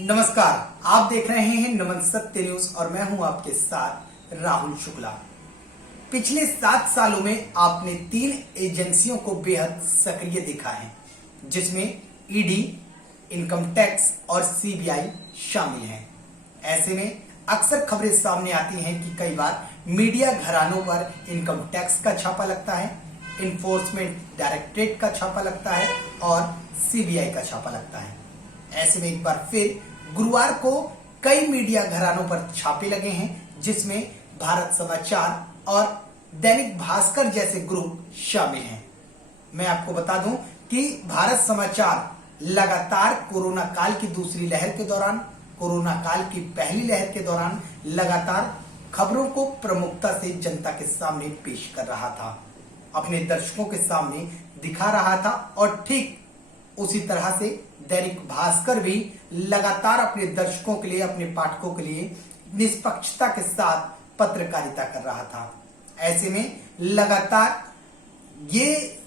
नमस्कार, आप देख रहे हैं नमन सत्य न्यूज और मैं हूं आपके साथ राहुल शुक्ला। पिछले 7 सालों में आपने 3 एजेंसियों को बेहद सक्रिय देखा है, जिसमें ईडी, इनकम टैक्स और सीबीआई शामिल हैं। ऐसे में अक्सर खबरें सामने आती हैं कि कई बार मीडिया घरानों पर इनकम टैक्स का छापा लगता है, इन्फोर्समेंट डायरेक्टरेट का छापा लगता है और सीबीआई का छापा लगता है। ऐसे में एक बार फिर गुरुवार को कई मीडिया घरानों पर छापे लगे हैं, जिसमें भारत समाचार और दैनिक भास्कर जैसे ग्रुप शामिल हैं। मैं आपको बता दूं कि भारत समाचार लगातार कोरोना काल की दूसरी लहर के दौरान, कोरोना काल की पहली लहर के दौरान लगातार खबरों को प्रमुखता से जनता के सामने पेश कर रहा था, अपने दर्शकों के सामने दिखा रहा था। और ठीक उसी तरह से दैनिक भास्कर भी लगातार अपने दर्शकों के लिए, अपने पाठकों के लिए निष्पक्षता के साथ पत्रकारिता कर रहा था। ऐसे में लगातार ये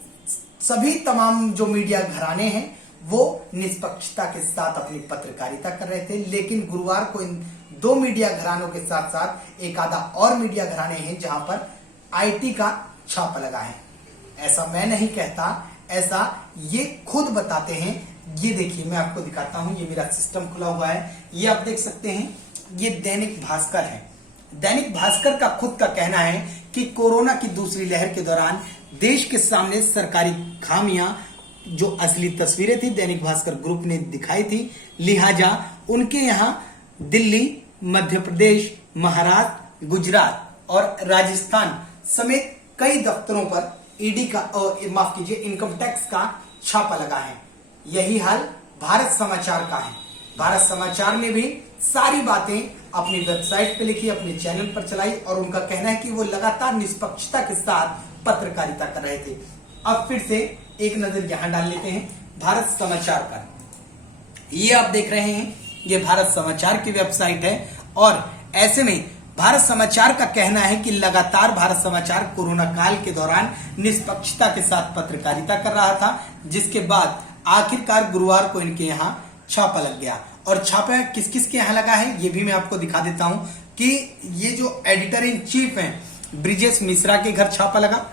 सभी तमाम जो मीडिया घराने हैं वो निष्पक्षता के साथ अपनी पत्रकारिता कर रहे थे। लेकिन गुरुवार को इन 2 मीडिया घरानों के साथ साथ एक आधा और मीडिया घराने हैं जहां पर आईटी का छापा लगा है। ऐसा मैं नहीं कहता, ऐसा ये खुद बताते हैं। ये देखिए, मैं आपको दिखाता हूं, ये मेरा सिस्टम खुला हुआ है, ये आप देख सकते हैं, ये दैनिक भास्कर है। दैनिक भास्कर का खुद का कहना है कि कोरोना की दूसरी लहर के दौरान देश के सामने सरकारी खामियां, जो असली तस्वीरें थी दैनिक भास्कर ग्रुप ने दिखाई थी, लिहाजा उनके यहां दिल्ली, मध्य प्रदेश, महाराष्ट्र, गुजरात और राजस्थान समेत कई दफ्तरों पर ईडी का माफ कीजिए इनकम टैक्स का छापा लगा है। यही हाल भारत समाचार का है। भारत समाचार ने भी सारी बातें अपनी वेबसाइट पे लिखी, अपने चैनल पर चलाई और उनका कहना है कि वो लगातार निष्पक्षता के साथ पत्रकारिता कर रहे थे। अब फिर से एक नजर यहां डाल लेते हैं भारत समाचार पर। ये आप देख रहे हैं, ये भारत समाचार की वेबसाइट है और ऐसे में भारत समाचार का कहना है कि लगातार भारत समाचार कोरोना काल के दौरान निष्पक्षता के साथ पत्रकारिता कर रहा था, जिसके बाद आखिरकार गुरुवार को इनके यहाँ छापा लग गया। और छापा किस किस के यहाँ लगा है ये भी मैं आपको दिखा देता हूं कि ये जो एडिटर इन चीफ हैं ब्रिजेश मिश्रा के घर छापा लगा,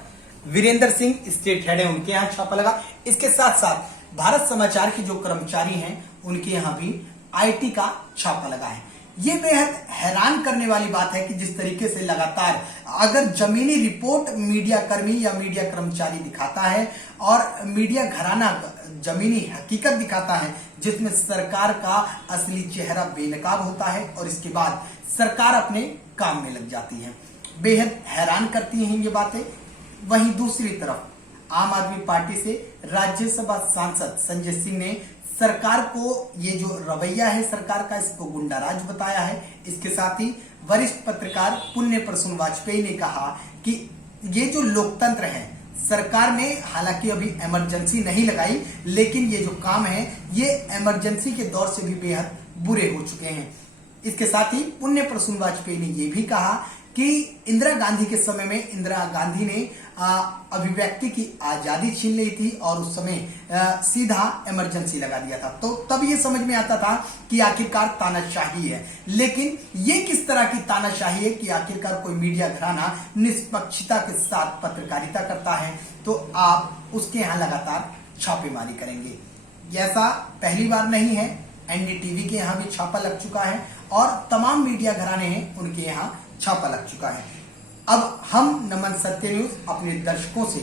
वीरेंद्र सिंह स्टेट हेड है उनके यहाँ छापा लगा। इसके साथ साथ भारत समाचार के जो कर्मचारी हैं उनके यहाँ भी आईटी का छापा लगा है। ये बेहद हैरान करने वाली बात है कि जिस तरीके से लगातार अगर जमीनी रिपोर्ट मीडिया कर्मी या मीडिया कर्मचारी दिखाता है और मीडिया घराना जमीनी हकीकत दिखाता है, जिसमें सरकार का असली चेहरा बेनकाब होता है और इसके बाद सरकार अपने काम में लग जाती है। बेहद हैरान करती हैं ये बातें। वहीं दूसरी तरफ आम आदमी पार्टी से राज्यसभा सांसद संजय सिंह ने सरकार को ये जो रवैया है सरकार का, इसको गुंडाराज बताया है। इसके साथ ही वरिष्ठ पत्रकार पुण्य प्रसून वाजपेयी ने कहा कि ये जो लोकतंत्र है, सरकार ने हालांकि अभी इमरजेंसी नहीं लगाई, लेकिन ये जो काम है ये इमरजेंसी के दौर से भी बेहद बुरे हो चुके हैं। इसके साथ ही पुण्य प्रसून वाजपेयी ने यह भी कहा कि इंदिरा गांधी के समय में इंदिरा गांधी ने अभिव्यक्ति की आजादी छीन ली थी और उस समय सीधा इमरजेंसी लगा दिया था। तो तब ये समझ में आता था कि आखिरकार तानाशाही है। लेकिन ये किस तरह की तानाशाही है कि आखिरकार कोई मीडिया घराना निष्पक्षता के साथ पत्रकारिता करता है तो आप उसके यहाँ लगातार छापेमारी करेंगे। ऐसा पहली बार नहीं है, एनडीटीवी के यहाँ भी छापा लग चुका है और तमाम मीडिया घराने हैं उनके यहाँ छापा लग चुका है। अब हम नमन सत्य न्यूज अपने दर्शकों से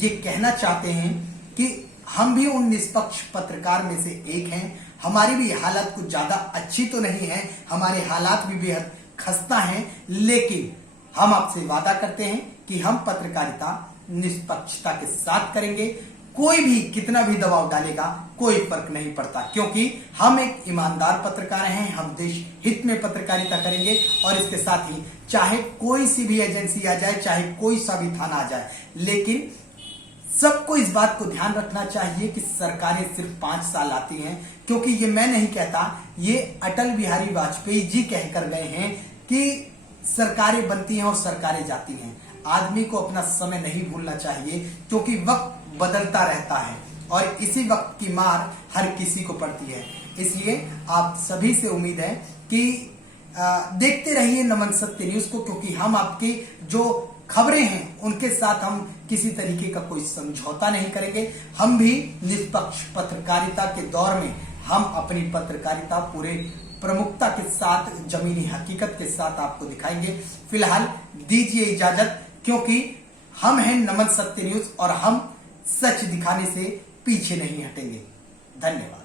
ये कहना चाहते हैं कि हम भी उन निष्पक्ष पत्रकार में से एक हैं। हमारी भी हालत कुछ ज्यादा अच्छी तो नहीं है, हमारे हालात भी बेहद खस्ता हैं, लेकिन हम आपसे वादा करते हैं कि हम पत्रकारिता निष्पक्षता के साथ करेंगे। कोई भी कितना भी दबाव डालेगा कोई फर्क नहीं पड़ता, क्योंकि हम एक ईमानदार पत्रकार हैं। हम देश हित में पत्रकारिता करेंगे और इसके साथ ही चाहे कोई सी भी एजेंसी आ जाए, चाहे कोई सा भी थाना आ जाए, लेकिन सबको इस बात को ध्यान रखना चाहिए कि सरकारें सिर्फ 5 साल आती हैं। क्योंकि ये मैं नहीं कहता, ये अटल बिहारी वाजपेयी जी कहकर गए हैं कि सरकारें बनती हैं और सरकारें जाती हैं। आदमी को अपना समय नहीं भूलना चाहिए, क्योंकि वक्त बदलता रहता है और इसी वक्त की मार हर किसी को पड़ती है। इसलिए आप सभी से उम्मीद है कि देखते रहिए नमन सत्य न्यूज को, क्योंकि हम आपकी जो खबरें हैं उनके साथ हम किसी तरीके का कोई समझौता नहीं करेंगे। हम भी निष्पक्ष पत्रकारिता के दौर में हम अपनी पत्रकारिता पूरे प्रमुखता के साथ, जमीनी हकीकत के साथ आपको दिखाएंगे। फिलहाल दीजिए इजाजत, क्योंकि हम हैं नमन सत्य न्यूज और हम सच दिखाने से पीछे नहीं हटेंगे। धन्यवाद।